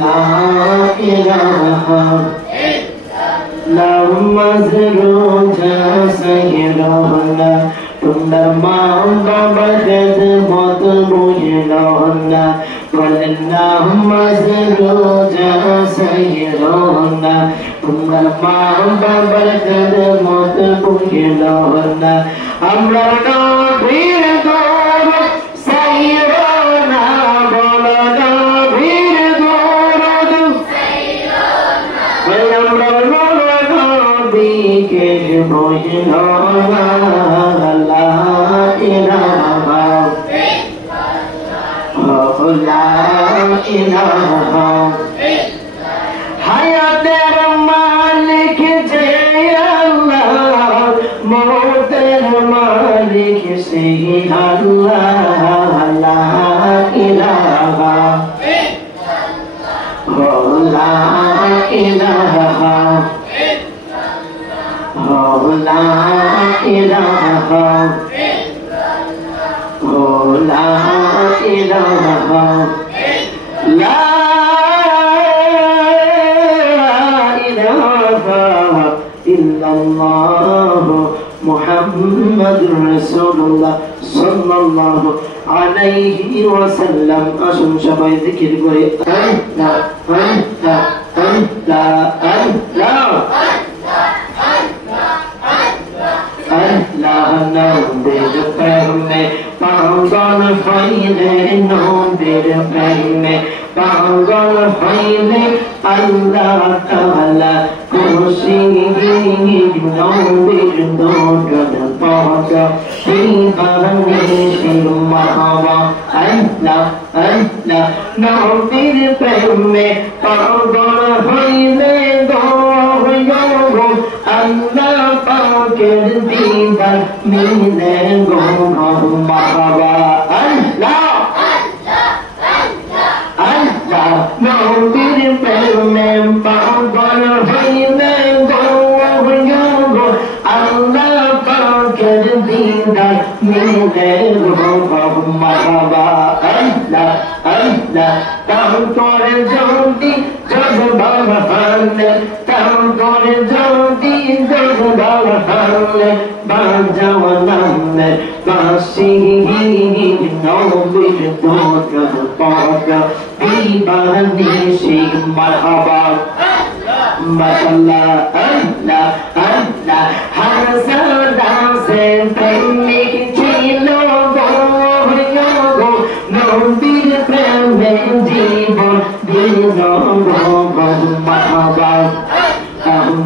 লা ইলাহা নামাজ রোজা সাইরনা তোমার মা বাবার খেদমত বুঝলনা বলেন নামাজ রোজা সাইরনা তোমার মা বাবার খেদমত বুঝলনা আমরা নবীর দরুদ সাইরনা বলো নবীর দরুদ সাইরনা আমরা নবীকে বুঝলনা লা ইলাহা লা ইলাহা হায়াতের মালিক যে আল্লাহ মৌতের মালিক সেই আল্লাহ লা ইলাহা লা ইলাহা লা ইলাহা লা ইলাহা লা ইলাহা ইল্লাল্লাহ মুহাম্মাদুর রাসূলুল্লাহ সাল্লাল্লাহু আলাইহি ওয়াসাল্লাম। আসুন সবাই জিকির করে আল্লাহ আল্লাহ আল্লাহ আল্লাহ আল্লাহ নবীর প্রেমে পাগল হইলে নবীর প্রেমে পাগল হইলে আল্লাহ তাআলা খুশি নবীর দরদ পাওয়া সেই কারণে মারহাবা আল্লাহ আল্লাহ নবীর প্রেমে পাগল হইলে আল্লাহ পাকের দিদার মিলে গো মারহাবা আল্লাহ আল্লাহ নবীর প্রেমে পাগল হইলে গো আল্লাহ পাকের দিদার মিলে গো মারহাবা আল্লাহ আল্লাহ তাও করে যদি জজবার হালে তাও করে যদি জজবার হালে বাজাও নামে বাসি নবীর দরদ পাওয়া দিবানি সেই মারহাবা মাশাআল্লাহ আল্লাহ আল্লাহ হাসাদা সে প্রেমিক ছিল গো নবীর প্রেমে জীবন দিল গো মারহাবা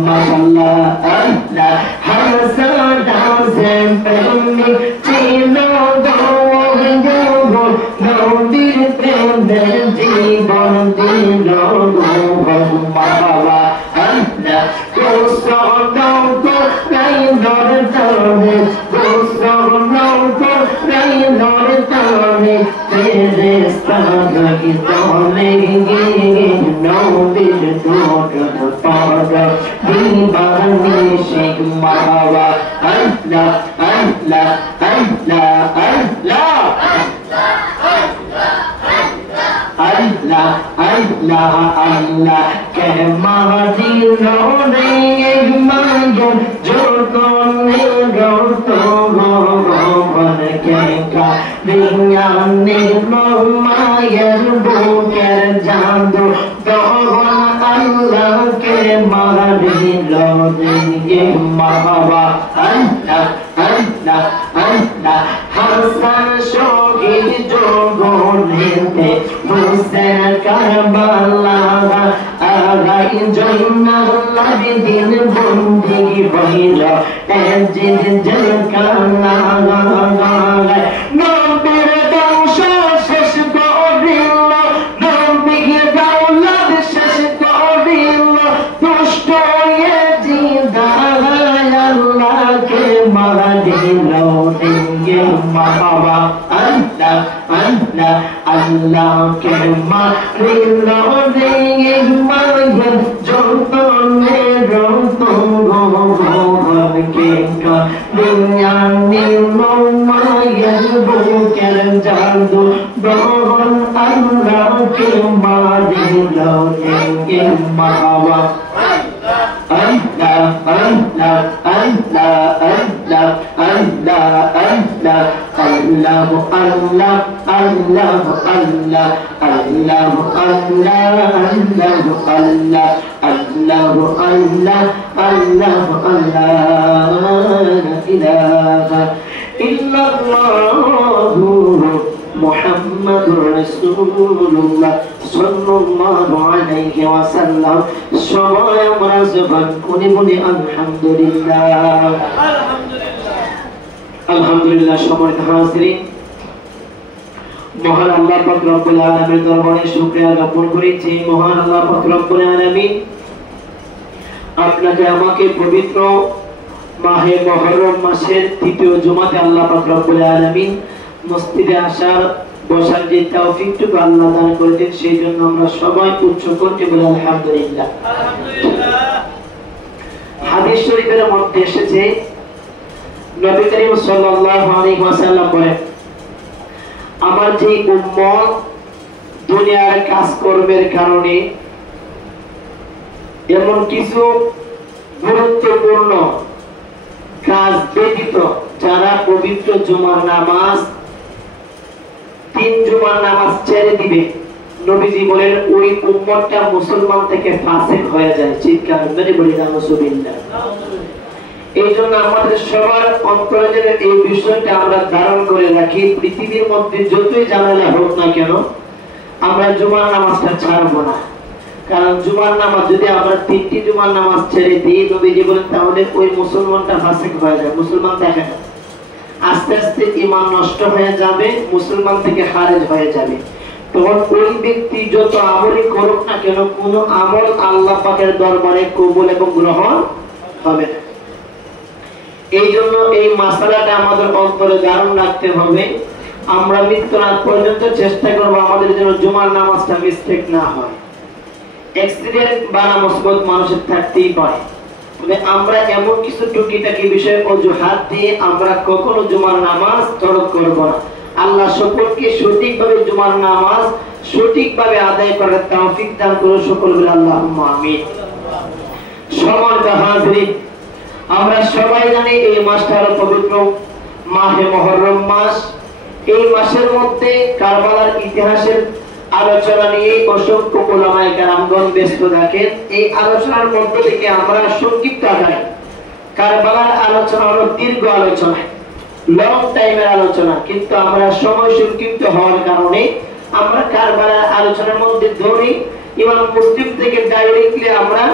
মাশাআল্লাহ আল্লাহ হাসাদা সে প্রেমিক ছিল গো নবীর প্রেমে জীবন দিল গো মারহাবা আল্লাহ কোসনো কো নাই দরদানে কোসনো কো নাই দরদানে তেরে সাগি তোলে গে নবীর দরদ পাওয়া দিবানি শেখ মারহাবা আল্লাহ আল্লাহ আল্লাহ আল্লাহ আল্লাহ আল্লাহ আল্লাহ কে মাদিনো রে মায়ন জোতনে গতো ভগবান কে কা বিজ্ঞানে মায়ের বুকের জাদু তখন আল্লাহ কে মারিলো রে মারহাবা আল্লাহ আল্লাহ আল্লাহ হাসান শহীদ জগনেতে হুসেন কারবালা আগাই জন্নাত দিন বন্দি হইল এজিদ জলকানা নবীর বংশ শেষ করিল নবীর দৌলত শেষ করিল দুষ্ট এজিদ আল্লাহকে মারিল রে মারহাবা আল্লাহ আল্লাহ আল্লাহ কে মারিল রে মায়ের যতনে ভগবান কে কা দুনিয়ানি মায়ের বুকের জাদু ভগবান আল্লাহ के मादिल लौटेंगे मरहबा अल्लाह अल्लाह अल्लाह अल्लाह अल्लाह अल्लाह अल्लाह अल्लाह अल्लाह अल्लाह अल्लाह अल्लाह अल्लाह अल्लाह अल्लाह अल्लाह अल्लाह ला इलाहा इल्लल्लाह मुहम्मदुर रसूलुल्लाह सल्लल्लाहु अलैहि वसल्लम সবাই আমরা জবান খুলে বলি আলহামদুলিল্লাহ আলহামদুলিল্লাহ আলহামদুলিল্লাহ। সম্মানিত হাজিরিন, মহান আল্লাহ পাক রব্বুল আলামিনের দরবারে শুকরিয়া জ্ঞাপন করি যে মহান আল্লাহ পাক রব্বুল আলামিন আপনাকে আমাকে পবিত্র মাহে মুহররম মাসের তৃতীয় জুমাতে আল্লাহ পাক রব্বুল আলামিন মসজিদে আসার বসার যে তৌফিকটুকু আল্লাহ দান করেছেন সেই জন্য আমরা সবাই উচ্চ কণ্ঠে বলি আলহামদুলিল্লাহ আলহামদুলিল্লাহ। হাদিস শরীফের মধ্যে এসেছে নবী করিম সাল্লাল্লাহু আলাইহি ওয়াসাল্লাম বলেন, আমার যে উম্মত দুনিয়ার কাজকর্মের কারণে এমন কিছু গুরুত্বপূর্ণ কাজ ব্যতীত যারা পবিত্র জুমার নামাজ 3 জুমার নামাজ ছেড়ে দিবে, নবীজি বলেন ওই উম্মতটা মুসলমান থেকে ফাসিক হয়ে যায়। চিৎকার করে বলি নাউজুবিল্লাহ। এইজন্য আমাদের সবার অন্তরে যেন এই বিষয়টা আমরা ধারণ করে রাখি, পৃথিবীর মধ্যে যতই ঝামেলা হোক না কেন আমরা জুমার নামাজটা ছাড়বো না। কারণ জুমার নামাজ যদি আমরা 3টি জুমার নামাজ ছেড়ে দিই, নবীজি বলেন তাহলে ওই মুসলমানটা ফাসিক হয়ে যায়। মুসলমান দেখে না, আস্তে আস্তে ঈমান নষ্ট হয়ে যাবে, মুসলমান থেকে খারিজ হয়ে যাবে। তখন ওই ব্যক্তি যত আমলই করুক না কেন কোনো আমল আল্লাহ পাকের দরবারে কবুল এবং গ্রহণ হবে না। এই জন্য এই মাসালাটা আমাদের অন্তরে ধারণ রাখতে হবে। আমরা মৃত্যুর আগ পর্যন্ত চেষ্টা করব আমাদের যেন জুমার নামাজটা মিস্টেক না হয়। অ্যাক্সিডেন্ট বা মুসিবত মানুষের থাকতেই পারে, তবে আমরা এমন কিছু টুকিটাকি বিষয়ে অজুহাত দিয়ে আমরা কখনো জুমার নামাজ তরক করব না। আল্লাহ সকলকে সঠিকভাবে জুমার নামাজ সঠিকভাবে আদায় করার তৌফিক দান করুন। সকল বলে আল্লাহুম্মা আমিন। সম্মানিত হাজিরিন, আমরা সবাই জানি এই মাসটা হলো পবিত্র মাহে মুহররম মাস। এই মাসের মধ্যে কারবালার ইতিহাসের আলোচনা নিয়ে অসংখ্য উলামায়ে কেরামগণ ব্যস্ত থাকেন। এই আলোচনার মধ্য থেকে আমরা সংক্ষিপ্ত আকারে, কারবালার আলোচনা হলো দীর্ঘ আলোচনা, লং টাইমের আলোচনা, কিন্তু আমরা সময় সংক্ষিপ্ত হওয়ার কারণে আমরা কারবালার আলোচনার মধ্যে ধরি। ইমাম মুসলিম থেকে ডাইরেক্টলি আমরা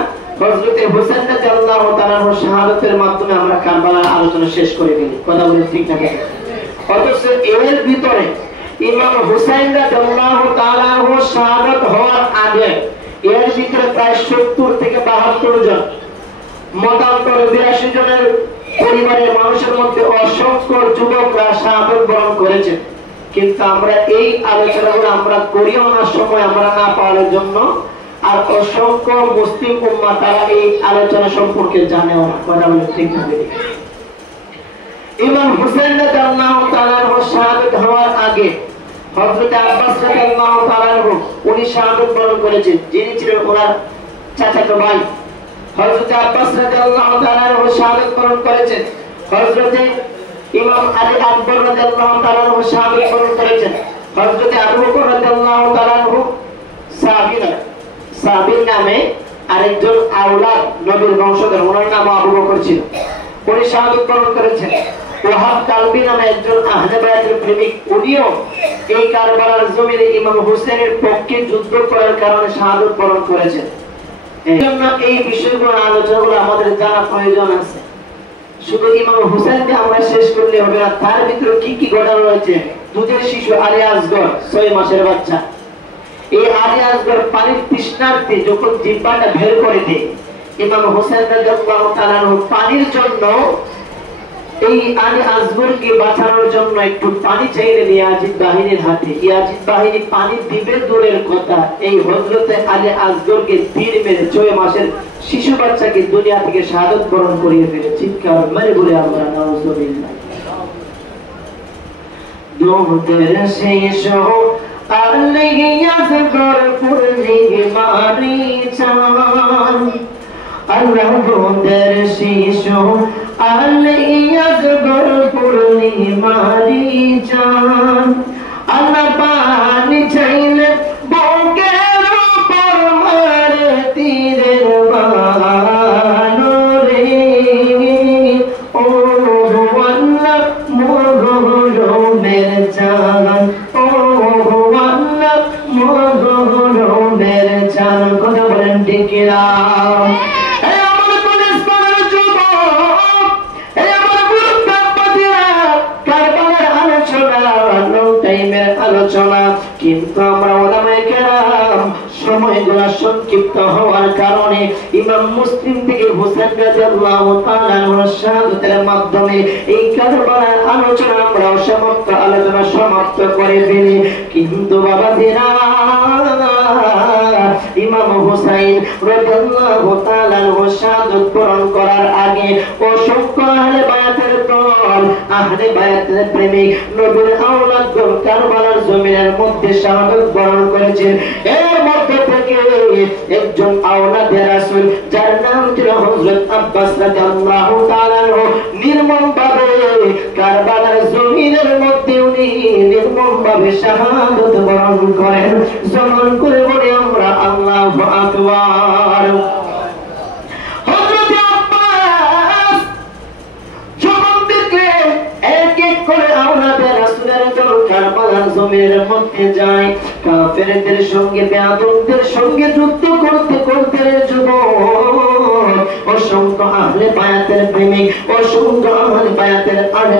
হযরতে হোসেন রাদিয়াল্লাহু তাআলার শাহাদাতের মাধ্যমে আমরা কারবালার আলোচনা শেষ করে ফেলি। কথা বলে ঠিক না? অথচ এর ভিতরে ইমাম হুসাইন রাদিয়াল্লাহু তাআলার শাহাদাত হওয়ার আগে এর ভিতরে প্রায় 70 থেকে 72 জন মতান্তরে 82 জনের পরিবারের মানুষের মধ্যে অসংখ্য যুবকরা শাহাদাত বরণ করেছে। কিন্তু আমরা এই আলোচনাগুলো আমরা করিও না, সময় আমরা না পাওয়ার জন্য, আর অসংখ্য মুসলিম উম্মাহ তারা এই আলোচনা সম্পর্কে জানেও না। কথা বলে ঠিক না? ইমাম হুসাইন রাদিয়াল্লাহু তাআলার শাহাদাত হওয়ার আগে হযরত আব্বাস রাদিয়াল্লাহু তাআলা উনি শাহাদাত বরণ করেছেন, যিনি ছিলেন ওনার চাচাতো ভাই। হযরত আব্বাস রাদিয়াল্লাহু তাআলা শাহাদাত বরণ করেছেন। হযরত ইমাম আলী আকবর রাদিয়াল্লাহু তাআলা শাহাদাত বরণ করেছেন। হযরত আবু বকর রাদিয়াল্লাহু তাআলা সাবির নামে আরেকজন আওলাদ নবীর বংশধর, ওনার নাম আবু বকর ছিল, উনি শাহাদাত বরণ করেছেন। ওয়াহাব কালবি নামে একজন আহলে বায়াতের প্রেমিক, উনিও এই কারবালার জমিনে ইমাম হুসাইনের পক্ষে যুদ্ধ করার কারণে শাহাদাত বরণ করেছেন। এইজন্য এই বিষয়গুলো আলোচনাগুলো আমাদের জানা প্রয়োজন আছে। শুধু ইমাম হুসাইনকে আমরা শেষ করলে হবে না, তার ভিতরে কি কি ঘটনা রয়েছে। দুধের শিশু আলী আসগর 6 মাসের বাচ্চা, এই আলী আসগর পানির তৃষ্ণার্থে যখন জিহ্বাটা বের করে দেয়, ইমাম হুসাইন রাদিয়াল্লাহু তাআলা পানির জন্য এই আলী আসগরকে বাঁচানোর জন্য একটু পানি চাইলেন ইয়াজিদ বাহিনীর হাতে। ইয়াজিদ বাহিনী পানি দিবে দূরের কথা, এই হযরতে আলী আসগরকে তীর মেরে 6 মাসের শিশু বাচ্চাকে দুনিয়া থেকে শাহাদাত বরণ করিয়ে ফেলে। চিৎকার মেরে বলে আমরা নাউজুবিল্লাহ। দুধের শিশু আল্লাহি আসগর পুরনি মারি চান আল্লাহ গোদের শিশু আল্লাহি আসগর পুরনি মারি চান আল্লাহ পানি চাইলে বুকের উপর মারে তীরের বানো রে ও আল্লাহ মোহরমের জান ও আল্লাহ মোহরমের জান কথা বলেন ঠিক না আলোচনা কিন্তু আমরা ওলামায়ে কেরাম সময়গুলো সংক্ষিপ্ত হওয়ার কারণে ইমাম মুসলিম থেকে হুসাইন রাদিয়াল্লাহু তাআলা আনহুর শাহাদাতের মাধ্যমে এই কারবালার আলোচনা আমরা আলোচনা সমাপ্ত করে ফেলি কিন্তু বাবাজিরা ইমাম হুসাইন রাদিয়াল্লাহু তাআলা আনহুর শাহাদাত বরণ করার আগে অসংখ্য আহলে বায়াতের দল আহলে বায়াতের প্রেমিক নবীর আওলাদগণ কারবালার জমিনের মধ্যে শাহাদাত বরণ করেছেন এর মধ্যে থেকে একজন আওলাদে রাসূল যার নাম ছিল হযরত আব্বাস রাদিয়াল্লাহু তাআলা আনহু নির্মমভাবে কারবালার জমিনের মধ্যে উনি নির্মমভাবে শাহাদাত বরণ করেন জমান করে বলে আমরা আল্লাহু আকবার হযরত আব্বাস জমান দেখলেন এক এক করে আওলাদে রাসূলের দল কারবালার জমিনের মধ্যে যায় কাফেরদের সঙ্গে বেয়াদবদের সঙ্গে যুদ্ধ করতে করতে যুবক অসংখ্য আহলে বায়াতের প্রেমিক অসংখ্য আহলে বায়াতের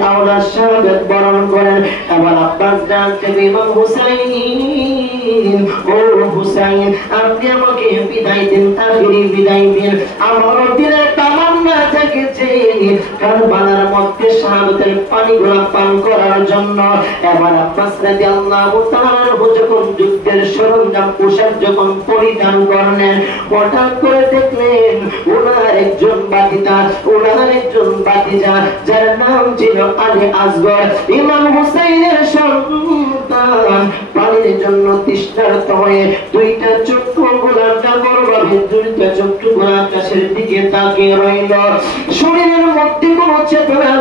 আওলাদ শাহাদাত বরণ করেন এবার আব্বাস জানতে ইমাম হুসাইন ও হুসাইন আপনি আমাকে বিদায় দিন আখিরি বিদায় দিন আমার দিলে তামান্না জেগেছে কারবালার মধ্যে শাহাদাতের পানিগুলো পান করার জন্য এবার আব্বাস রাদিয়াল্লাহু তাআলা যখন যুদ্ধের সরঞ্জাম পোশাক যখন পরিধান করলেন হঠাৎ করে দেখলেন ওনার একজন বাতিজা যার নাম ছিল আলী আসগর ইমাম হুসাইনের সন্তান পানির জন্য তৃষ্ণার্ত হয়ে দুইটা চক্ষু গোলাটা বড়ভাবে দুইটা চক্ষু আকাশের দিকে তাকিয়ে রইল শরীরের মধ্যে কোনো চেতনা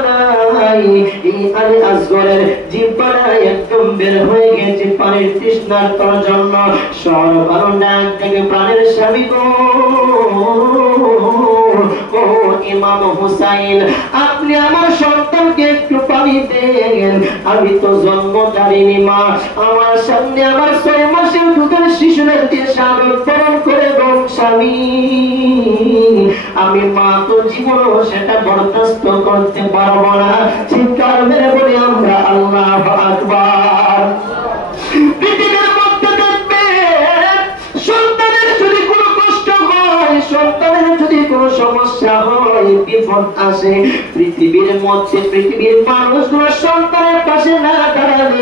নাই এই আলী আসগরের জিহ্বাটা একদম বের হয়ে গেছে পানির তৃষ্ণার্তর জন্য সর্বকারণ ডাক থেকে প্রাণের স্বামী গো ও ইমাম হুসাইন আপনি আমার সন্তানকে একটু পানি দেন আমি তো জন্মধারিণী মা আমার সামনে আমার 6 মাসের দুধের শিশুদের দিয়ে শাহাদাত বরণ করে স্বামী আমি মা তো জীবনও সেটা বরদাস্ত করতে পারবো না চিৎকার মেরে বলি আমরা আল্লাহু আকবার পৃথিবীর মধ্যে দেখবেন সন্তানের যদি কোনো কষ্ট হয় সন্তানের যদি কোনো সমস্যা হয় বিপদ আসে পৃথিবীর মধ্যে পৃথিবীর মানুষগুলো সন্তানের পাশে না দাঁড়ালে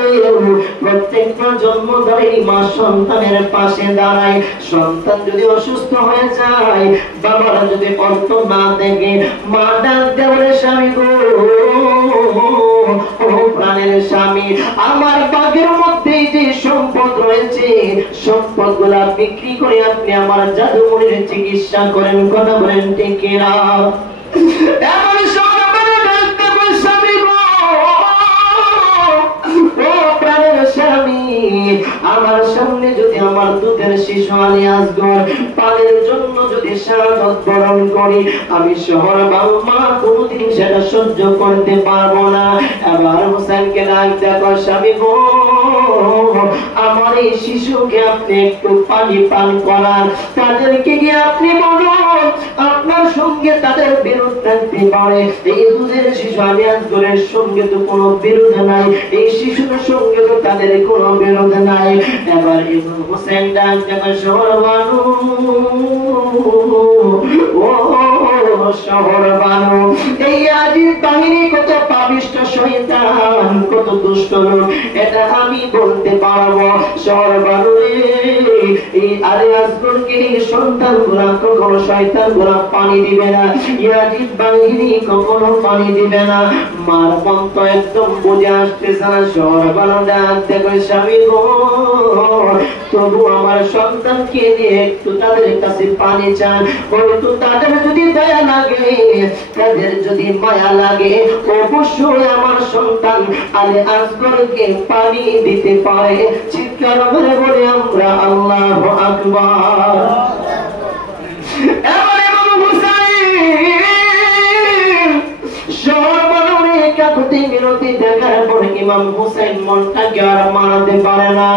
প্রত্যেকটা জন্মধারী মা সন্তানের পাশে দাঁড়ায় সন্তান যদি অসুস্থ হয়ে যায় বাবারা যদি অর্থ না দেখে মা ডাক দেওয়ার স্বামী গো ও প্রাণের স্বামী আমার বাগের মধ্যে যে সম্পদ রয়েছে সম্পদগুলা বিক্রি করে আপনি আমার জাদুমণির চিকিৎসা করেন কথা বলেন ঠিক না এমন আমার সামনে যদি আমার দুধের শিশু আলী আসগর পানির জন্য যদি শাহাদাত বরণ করি আমি শহর বাবা কোনদিন সেটা সহ্য করতে পারবো না এবার হুসাইনকে ডাক দেখো স্বামী গো আমার এই শিশুকে আপনি একটু পানি পান করান তাদেরকে গিয়ে আপনি বলুন আপনার সঙ্গে তাদের বিরোধ থাকতে পারে এই দুধের শিশু আলী আসগরের সঙ্গে তো কোনো বিরোধ নাই এই শিশুর সঙ্গে তো তাদের কোনো বিরোধ নাই এবার ইমাম হুসাইন ডাক দেখো শহর বানু ও শহর বানু এই আজিব বাহিনী কত পাপিষ্ঠ শয়তান কত দুষ্ট লোক এটা আমি বলতে পারবো শহর বানু এই এই আরে আসগরকে নিয়ে সন্তানগুলা কখনো শয়তানগুলা পানি দিবে না, ইয়াজিদ বাহিনী কখনো পানি দিবে না। মার মন তো একদম বুঝে আসতেছে না, সরবানা ডাক দেখো স্বামী গো, তবু আমার সন্তানকে নিয়ে একটু তাদের কাছে পানি চান, বলতো তাদের যদি দয়া লাগে, তাদের যদি মায়া লাগে, অবশ্যই আমার সন্তান আলে আসগরকে পানি দিতে পারে। চিৎকার করে বলে আমরা আল্লাহু আকবার। এবারে ইমাম হুসাইন সর্বনরে কাকুতি মিনতি দেখার পর ইমাম হুসাইন মনটাকে আর মানাতে পারে না।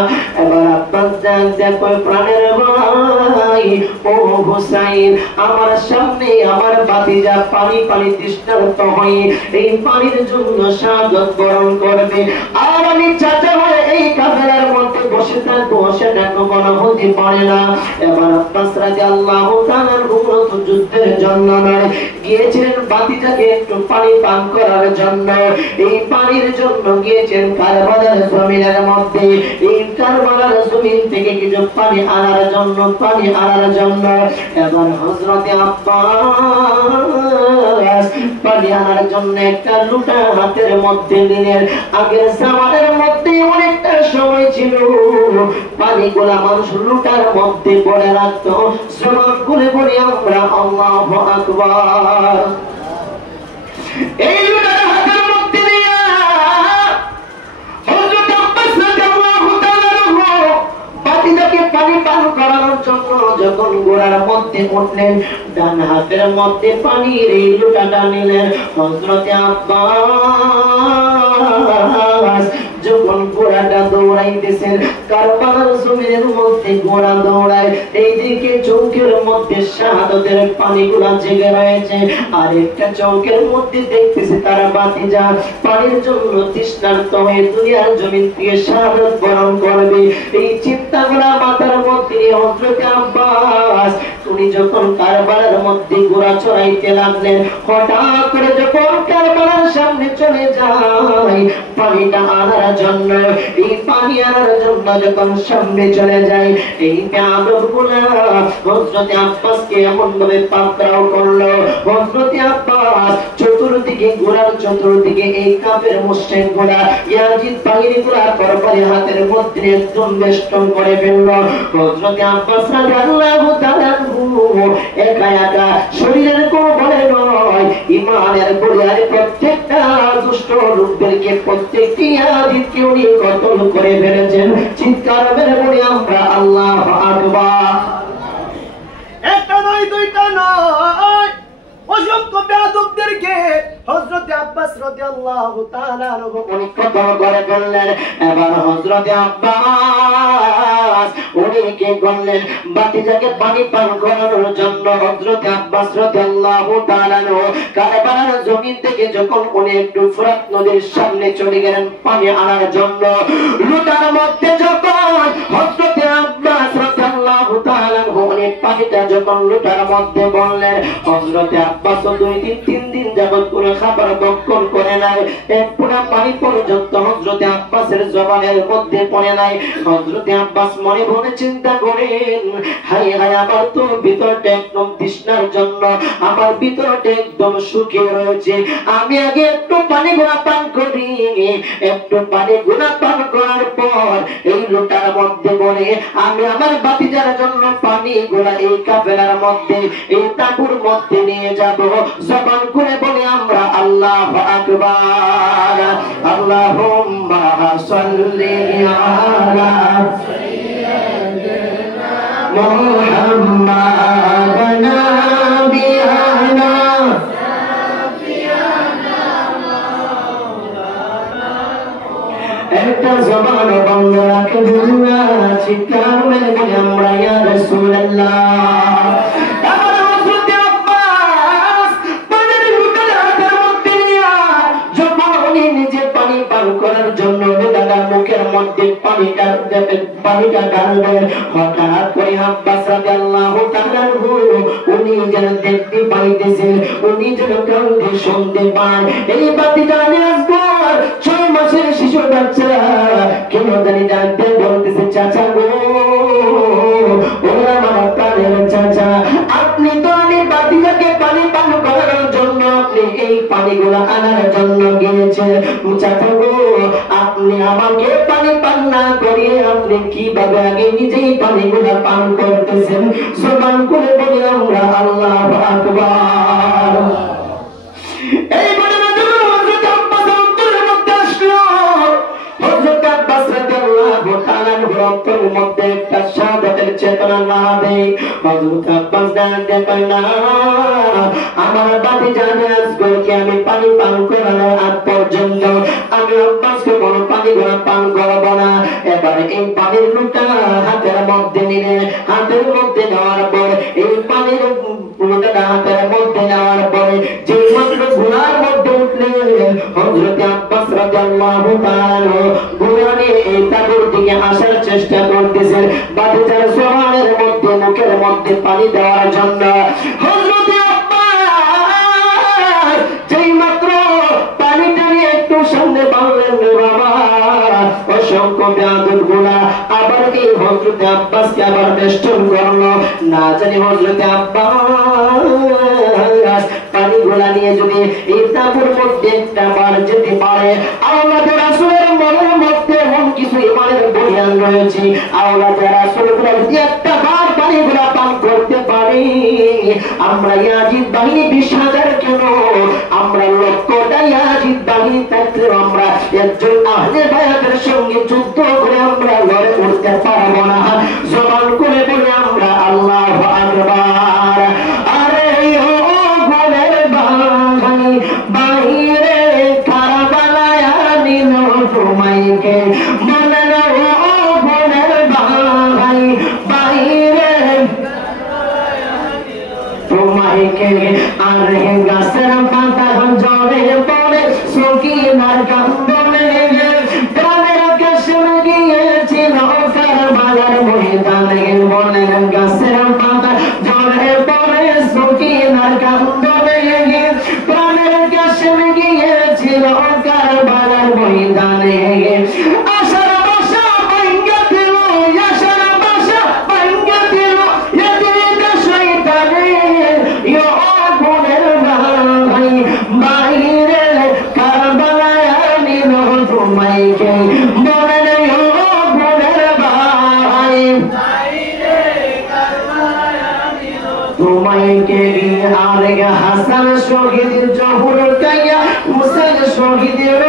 এবার আব্বাস জান দেখো প্রাণের ভাই ও হুসাইন, আমার সামনে আমার ভাতিজা পানি পানি তৃষ্ণার্ত হয়ে এই পানির জন্য শাহাদাত বরণ করবে, আর আমি চাচা হয়ে এই কাফেলার মধ্যে বসে থাকবো, সেটা কখনো হতে পারে না। এবার আব্বাস রাদিয়াল্লাহু তাআলা মূলত যুদ্ধের জন্য নয়, গিয়েছিলেন ভাতিজাকে একটু পানি পান করার জন্য। এই পানির জন্য গিয়েছেন কারবালার জমিনের মধ্যে, এই কারবালার জমিন থেকে কিছু পানি আনার জন্য, পানি আনার জন্য। এবার হযরতে আব্বাস পানি আনার জন্য একটা লুটা হাতের মধ্যে নিলেন। আগের জামানের মধ্যে অনেকটা সময় ছিল পানিগুলা মানুষ লুটার মধ্যে পড়ে রাখতো, জবান খুলে বলি আমরা আল্লাহু আকবার। এই লুটার হাতের মধ্যে নিয়ে হযরত আব্বাস রাদিয়াল্লাহু তাআলা ভাতিজাকে পানি পান করানোর জন্য যখন গোড়ার মধ্যে উঠলেন, ডান হাতের মধ্যে পানির এই লুটাটা নিলেন। হযরতে আব্বাস যখন ঘোড়াটা দৌড়াইতেছেন, কারবালার জমিনের মধ্যে ঘোড়া দৌড়ায়, এইদিকে চৌকের মধ্যে শাহাদাতের পানিগুলা জেগে রয়েছে, আর একটা চৌকের মধ্যে দেখতেছে তারা ভাতিজা পানির জন্য তৃষ্ণার্ত হয়ে দুনিয়ার জমিন থেকে শাহাদাত বরণ করবে। এই চিন্তাগুলা মাথার মধ্যে হযরত আব্বাস উনি যখন কারবালার মধ্যে ঘোড়া চড়াইতে লাগলেন, হঠাৎ করে যখন কারবালার সামনে চলে যায় পানিটা আনার জন্য, এই পানি আনার জন্য যখন সামনে চলে যায়, এই বেয়াদবগুলা হযরত আব্বাসকে এমন ভাবে পাকড়াও করলো। হযরত আব্বাস চতুর্দিকে ঘোড়ার চতুর্দিকে এই কাফের মুশরিকগুলা ইয়াজিদ বাহিনীগুলা তরবারি হাতের মধ্যে একদম বেষ্টন করে ফেললো। হযরত আব্বাস রাদিয়াল্লাহু তাআলা একা একা শরীরের কোনো বলে নয়, ইমানের বলে আর প্রত্যেকটা দুষ্ট লোকদেরকে প্রত্যেকটি ইয়াজিদকে উনি কতল করে ফেলেছেন। চিৎকার করে বলি আমরা আল্লাহু আকবার। একটা নয়, দুইটা নয়, অসংখ্য বেয়াদবদেরকে হযরত আব্বাস রাদিয়াল্লাহু তাআলা উনি কতল করে ফেললেন। এবার হযরত আব্বাস উনি কি করলেন, ভাতিজাকে পানি পান করানোর জন্য হযরত আব্বাস রাদিয়াল্লাহু তাআলা কারবালার জমিন থেকে যখন উনি একটু ফোরাত নদীর সামনে চলে গেলেন পানি আনার জন্য, লুটার মধ্যে যখন হযরত আব্বাস রাদিয়াল্লাহু তাআলা উনি পানিটা যখন লুটার মধ্যে বললেন, হযরত আব্বাস 2-3 দিন যাবত করে খাবার ভক্ষণ করে নাই, এক ফোঁটা পানি পর্যন্ত হযরত আব্বাসের জবানের মধ্যে পড়ে নাই। হযরত আব্বাস মনে মনে চিন্তা করেন, হায় হায়, আমার তো ভিতরটা একদম তৃষ্ণার জন্য আমার ভিতরটা একদম শুকিয়ে রয়েছে, আমি আগে একটু পানি গুলা পান করি। একটু পানি গুলা পান করার পর এই লোটার মধ্যে বলে আমি আমার ভাতিজার জন্য পানি গুলা এই কাফেলার মধ্যে, এই তাঁবুর মধ্যে নিয়ে যাব। জবান করে বলে আমরা আল্লাহু আকবার। আল্লাহুম্মা সাল্লি আলা সাইয়্যিদিনা মুহাম্মাদ নাবিয়ানা সাফিয়ানা মাওলানা। একটা জবান বন্ধ রাখবেন না, চিৎকার মেরে বলে আমরা ইয়া রাসূলুল্লাহ। করার জন্য দাদার মুখের মধ্যে পানিটা ঢালবেন, হঠাৎ করে আব্বাস রাদিয়াল্লাহু তাআলা উনি যেন দেখতে পাইতেছেন, উনি যেন কাউকে শুনতে পান। এই বাতিটা আসবার 6 মাসের শিশু বাচ্চা কেন জানি ডাকতে বলতেছে, চাচা গো ও সামনে কিভাবে আগে নিজেই পানিগুলো পান করতেছেন জবান করে বলি আমরা আল্লাহু আকবার। এই ঘটনা যখন হযরত আব্বাস অন্তরের মধ্যে আসলো, হযরত আব্বাস রাদিয়াল্লাহু তাআলা অন্তরের মধ্যে একটা শাহাদাতের চেতনা না দেয়। হযরত আব্বাস দেখেন না আমার ভাতিজা আজকে আমি পানি পান করানোর আগ পর্যন্ত আমি আব্বাসকে কোনো পানি ঘোড়া পান করবো না। এবারে এই পানির লোটা হাতের মধ্যে নিলে, হাতের মধ্যে নেওয়ার পর এই পানির লোটাটা হাতের মধ্যে নেওয়ার পরে যে মাত্র গুনার মধ্যে উঠলে হযরত আব্বাস রাদিয়াল্লাহু তাআলা গুনাহ নিয়ে এই তাবুর দিকে আসার চেষ্টা করতেছেন ভাতিজার জবানের মধ্যে মুখের মধ্যে পানি দেওয়ার জন্য। হযরত আব্বাস যেই মাত্র পানিটা নিয়ে একটু সামনে বাড়লেন বাবা অসংখ্য বেয়াদব গুনাহ আবার এই হযরত আব্বাসকে আবার বেষ্টন করলো। না জানি হযরত আব্বাস পানি গোলা নিয়ে যদি এই তাবুর মধ্যে একটা বার যেতে পারে, আল্লাহর রাসূলের মনের মধ্যে এমন কিছু ইমানের বুনিয়াদ রয়েছে, আল্লাহর রাসূল যদি একটা বার পানি গোলা পান করতে পারি, আমরা ইয়াজিদ বাহিনী 20,000 কেন আমরা লক্ষটা ইয়াজিদ বাহিনী থাকলেও আমরা একজন আহলে বায়াতের সঙ্গে যুদ্ধ করে আমরা লড়ে উঠতে পারবো না। জবান করে বলে আমরা আল্লাহু আকবার। আরে ও গোলের ভাই বাইরে কারবালায় নিল তোমাইকে মনে না, ও গোলের ভাই বাইরে তোমাইকে আর গাছের পাতা জলে পড়ে সকিনার কান্দনে প্রাণের কাছে গিয়েছিল কারবালার ময়দানে বলেন গাছের পাতা জলে পড়ে সকিনার কান্দনে প্রাণের কাছে গিয়েছিল কারবালার ময়দানে। আশার বাসা ভাঙ্গা দিল, আশার বাসা ভাঙ্গা দিল ইয়াজিদ শয়তানে, ও গুণের ভাই বাইরে কারবালায় নিল তোমাইকে মনে নেই, ও গুণের ভাই তোমাইকে। আর হাসান শহীদ জহুর কাইয়া হুসেন শহীদের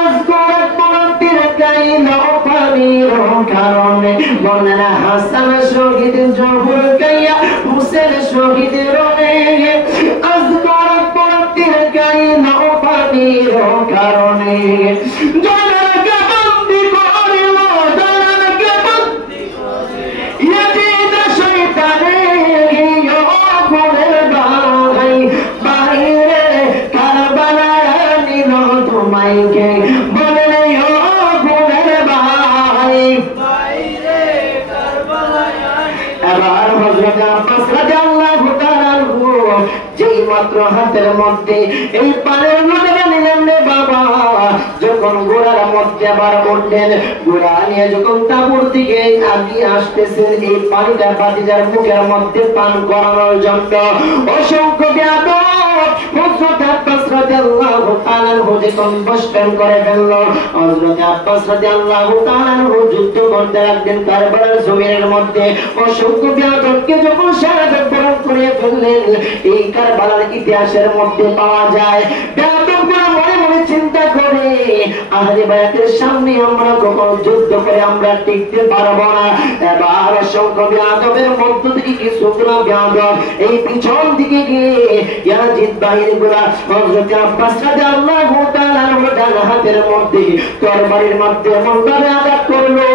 আজগর পরতের কাইল পানির কারণে বলেন হাসান শহীদ জহুর কাইয়া হুসেন শহীদের আজগর পরতের কাইল পানির কারণে জনকে বন্দী করিল, জনকে বন্দী ইয়াজিদ শয়তানে, ও গুণের ভাই বাইরে কারবালায় নিল তোমাইকে বলে ও গুণের ভাই বাইরে কারবালায়। এবার হযরত আব্বাস রাদিয়াল্লাহু তাআলা যেই মাত্র হাতের মধ্যে এই পানির লোটা নিলেন রে বাবা, যখন ঘোড়ার মধ্যে আবার উঠলেন, ঘোড়া নিয়ে যখন তাঁবুর দিকে আগিয়ে আসতেছেন এই পানিটা ভাতিজার মুখের মধ্যে পান করানোর জন্য, অসংখ্য বেয়াদব হযরত আব্বাস রাদিয়াল্লাহু তাআলা যখন বশকার করে ফেলল। হযরত আব্বাস রাদিয়াল্লাহু তাআলা যুদ্ধ করতে লাগলেন কারবালার জমিনের মধ্যে, অসংখ্য বেয়াদবকে যখন শাহাদাত বরণ করে ফেললেন। এই কারবালার ইতিহাসের মধ্যে পাওয়া যায় বেয়াদবরা মনে মনে চিন্তা করে আহলে বায়াতের সামনে আমরা কখনো যুদ্ধ করে আমরা টিকতে পারবো না। এবার অসংখ্য বেয়াদবের মধ্য থেকে কিছু বেয়াদব এই পিছন দিকে গিয়ে ইয়াজিদ বাহিনীগুলা হযরত আব্বাস রাদিয়াল্লাহু তাআলার ডান হাতের মধ্যে তরবারির মধ্যে এমন ভাবে আঘাত করলো,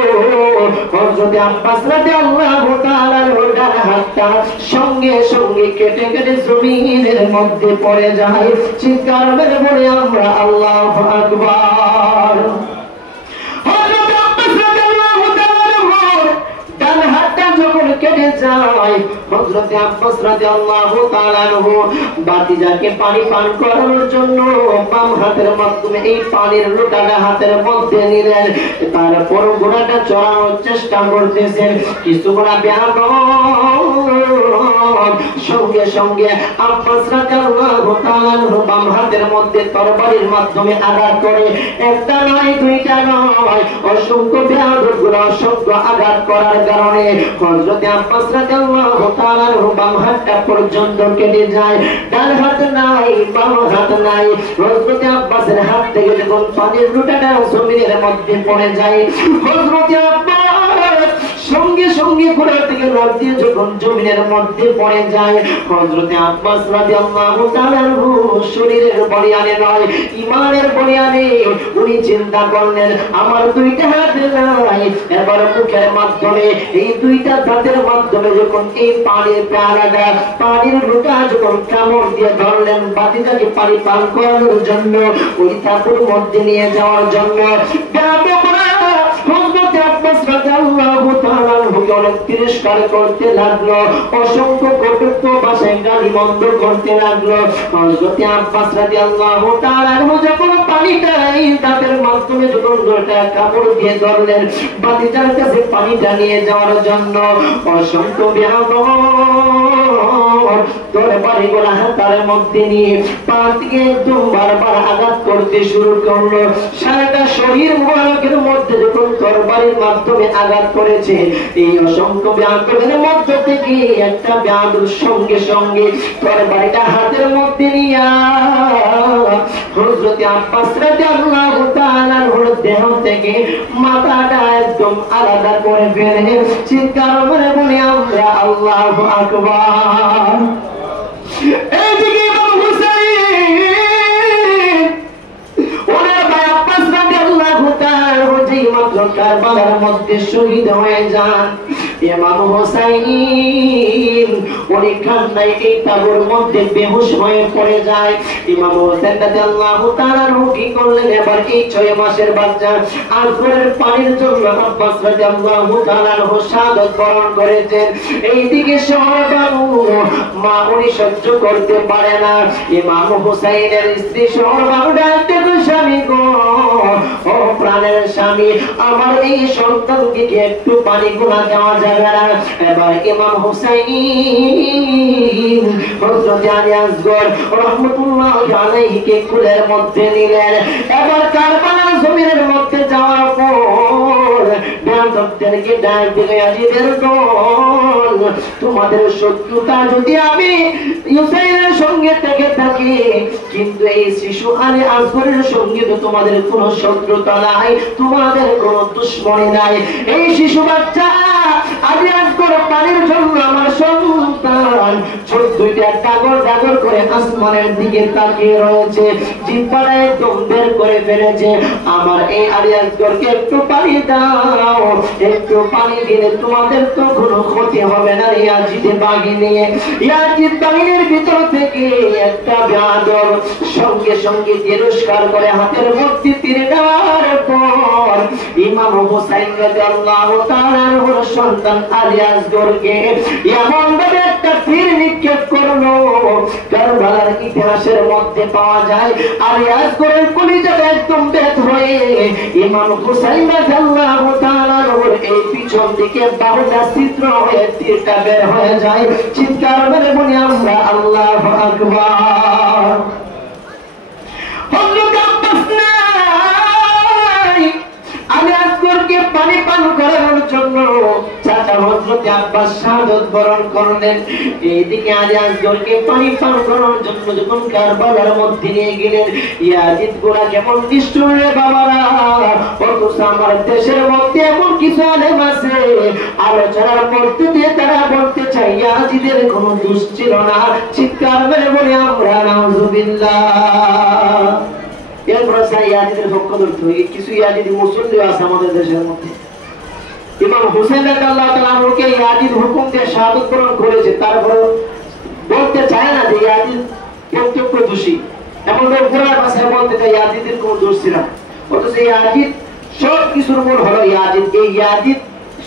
হযরত আব্বাস রাদিয়াল্লাহু তাআলার ডান হাতটা সঙ্গে সঙ্গে কেটে কেটে জমিনের মধ্যে পড়ে যায়। চিৎকার মেরে বলে আমরা আল্লাহু আকবার। হযরত আব্বাস রাদিয়াল্লাহু তাআলার ডান হাতটা যখন কেটে যায়, হযরত আব্বাস রাদিয়াল্লাহু তাআলা ভাতিজাকে পানি পান করানোর জন্য বাম হাতের মাধ্যমে এই পানির লোটাটা হাতের মধ্যে নিলেন। তারপর ঘোড়াটা চড়ানোর চেষ্টা করতেছেন। কিছু ঘোড়া বেয়াদব সঙ্গে সঙ্গে আব্বাস রাদিয়াল্লাহু তাআলা বাম হাতের মধ্যে তরবারির মাধ্যমে আঘাত করে একটা নয় দুইটা নয় অসংখ্য বেয়াদবগুলো অসংখ্য আঘাত করার কারণে হযরত আব্বাস রাদিয়াল্লাহু তাআলা বাম হাতটা পর্যন্ত কেটে যায়। ডান হাত নাই বাম হাত নাই। হযরত আব্বাসের হাত থেকে যখন পানির লুটাটা জমিনের মধ্যে পড়ে যায় হযরত আব্বাস সঙ্গে সঙ্গে ঘোড়া থেকে লাফ দিয়ে যখন জমিনের মধ্যে পড়ে যায় হযরত আব্বাস রাদিয়াল্লাহু তাআলা শরীরের বলিয়ানে নয় ঈমানের বলিয়ানে উনি চিন্তা করলেন আমার দুইটা হাত নাই, এবার মুখের মাধ্যমে এই দুইটা দাঁতের মাধ্যমে যখন এই পানির পেয়ালাটা পানির লোটা যখন কামড় দিয়ে ধরলেন বাতিটাকে পানি পান করানোর জন্য ওই ঠাকুর মধ্যে নিয়ে যাওয়ার জন্য তিরস্কার করতে লাগলো, অসংখ্য কটূক্ত ভাষায় গালিমন্দ করতে লাগলো। হযরত আব্বাস রাদিয়াল্লাহু তাআলা যখন পানিটা এই দাঁতের মাধ্যমে যখন গোটা কাপড় দিয়ে ধরলেন বাতিটার কাছে পানিটা নিয়ে যাওয়ার জন্য অসংখ্য তরবারিগুলো হাতের মধ্যে নিয়ে পা থেকে বারবার আঘাত করতে শুরু করলো। সারাটা শরীর মোবারকের মধ্যে যখন তরবারির মাধ্যমে আঘাত করেছে এই অসংখ্য ব্যাধের মধ্য থেকে একটা ব্যাধর সঙ্গে সঙ্গে তরবারিটা হাতের মধ্যে নিয়ে হযরত আব্বাস রাদিয়াল্লাহু তাআলার দেহ থেকে মাথাটা একদম আলাদা করে ফেলে চিৎকার করে বলি আমরা আল্লাহু আকবার। এদিকে ইমাম হুসাইন ওনার ভাই আব্বাস রাদিয়াল্লাহু তাআলা যেই মাত্র কারবালার মধ্যে শহীদ হয়ে যান ইমাম হুসাইন উনি কান্নায় এই তাবুর মধ্যে বেহুশ হয়ে পড়ে যায়। ইমাম হুসাইন রাদিয়াল্লাহু তাআলা কি করলেন এবার এই 6 মাসের বাচ্চা আজগরের পানির জন্য আব্বাস রাদিয়াল্লাহু তাআলা শাহাদাত বরণ করেছেন। এইদিকে শহরবাবু মা উনি সহ্য করতে পারে না। ইমাম হুসাইনের স্ত্রী শহরবাবু ডাকতে স্বামী গো ও প্রাণের স্বামী আমার এই সন্তানকে একটু পানি গুলা দেওয়া যাবে না। এবার ইমাম হুসাইন হযরত আলী আসগর রাহমাতুল্লাহি আলাইহিকে কুলের মধ্যে নিলেন। এবার কারবালার জমিনের মধ্যে যাওয়ার পর বেয়াদবদেরকে ডাক দিলে আজিদের দল তোমাদের শত্রুতা যদি আমি হুসাইনের সঙ্গে থেকে থাকি কিন্তু এই শিশু আলী আসগরের সঙ্গে তো তোমাদের কোনো শত্রুতা নাই, তোমাদের কোনো দুশমনি নাই। এই শিশু বাচ্চা আলী আসগর পানির জন্য আমার সন্তান ছোট দুইটা কাগর ডাগর করে আসমানের দিকে তাকিয়ে রয়েছে, জিহ্বাটা একদম বের করে ফেলেছে। আমার এই আলী আসগরকে একটু পানি দাও, একটু পানি দিলে তোমাদের তো কোনো ক্ষতি হবে না। ইয়াজিদে বাহিনী ইয়াজিদ বাহিনীর ভিতর থেকে একটা বেয়াদব সঙ্গে সঙ্গে তিরস্কার করে হাতের মধ্যে তীর দেওয়ার পর ইমাম হুসাইন রাদিয়াল্লাহু তাআলার সন্তান আলী আসগরকে এমন ভাবে একটা তীর নিক্ষেপ করলো কারবালার ইতিহাসের মধ্যে পাওয়া যায় আলী আসগরের কলিজাটা একদম বের হয়ে ইমাম হুসাইন রাদিয়াল্লাহু তাআলার এই পিছন দিকে বাহুটা ছিদ্র হয়ে তীরটা বের হয়ে যায়। চিৎকার করে বলি আমরা আল্লাহু আকবার। হযরত আব্বাস নাই আলী আসগরকে পানি পান করানোর জন্য চাচা হযরত আব্বাস শাহাদাত বরণ করলেন। এইদিকে আলী আসগরকে পানি পান করানোর জন্য যখন কারবালার মধ্যে নিয়ে গেলেন ইয়াজিদ গোরা কেমন নিষ্ঠুর রে বাবারা। অথচ আমার দেশের মধ্যে এমন কিছু আলেম আছে আলোচনার মধ্যে দিয়ে তারা বলতে চাই ইয়াজিদের কোনো দোষ ছিল না। চিৎকার করে বলি আমরা নাউযুবিল্লাহ। এরপরে ইয়াজিদের পক্ষ ধরতে হয় কিছু ইয়াজিদি মুসল্লি আছে আমাদের দেশের মধ্যে। ইমাম হুসাইন রাদিয়াল্লাহু তাআলা আনহুকে ইয়াজিদ হুকুম দিয়ে শাহাদাত বরণ করেছে, তারপর বলতে চায় না যে ইয়াজিদ প্রত্যক্ষ দোষী। এমন পুরাণ ভাষায় বলতে চায় ইয়াজিদের কোনো দোষ ছিল না। অথচ ইয়াজিদ সব কিছুর মূল হলো ইয়াজিদ। এই ইয়াজিদ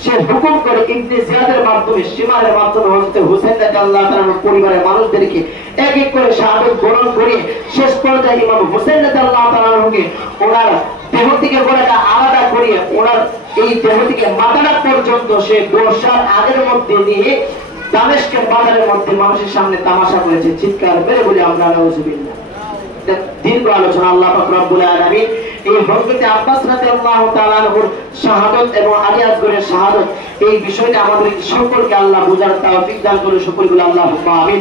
সে হুকুম করে ইবনে জিয়াদের মাধ্যমে সীমারের মাধ্যমে হযরত হুসাইন রাদিয়াল্লাহু তাআলার পরিবারের মানুষদেরকে এক এক করে শাহাদাত বরণ করে শেষ পর্যায়ে ইমাম হুসাইন রাদিয়াল্লাহু তাআলাকে ওনার দেহ থেকে গোড়াটা আলাদা করিয়ে ওনার এই দেহ থেকে মাথাটা পর্যন্ত সে গোসার আগের মধ্যে নিয়ে দামেস্কের বাজারের মধ্যে মানুষের সামনে তামাশা করেছে, চিৎকার মেরে বলি আমরা নাউজুবিল্লাহ। দীর্ঘ আলোচনা। আল্লাহ পাক রব্বুল আলামিন এই হযরত আব্বাস রাদিয়াল্লাহু তাআলা আনহুর শাহাদাত এবং আলী আসগরের শাহাদাত এই বিষয়টা আমাদের সকলকে আল্লাহ বুঝার তৌফিক দান করে, সকলকে আল্লাহুম্মা আমিন।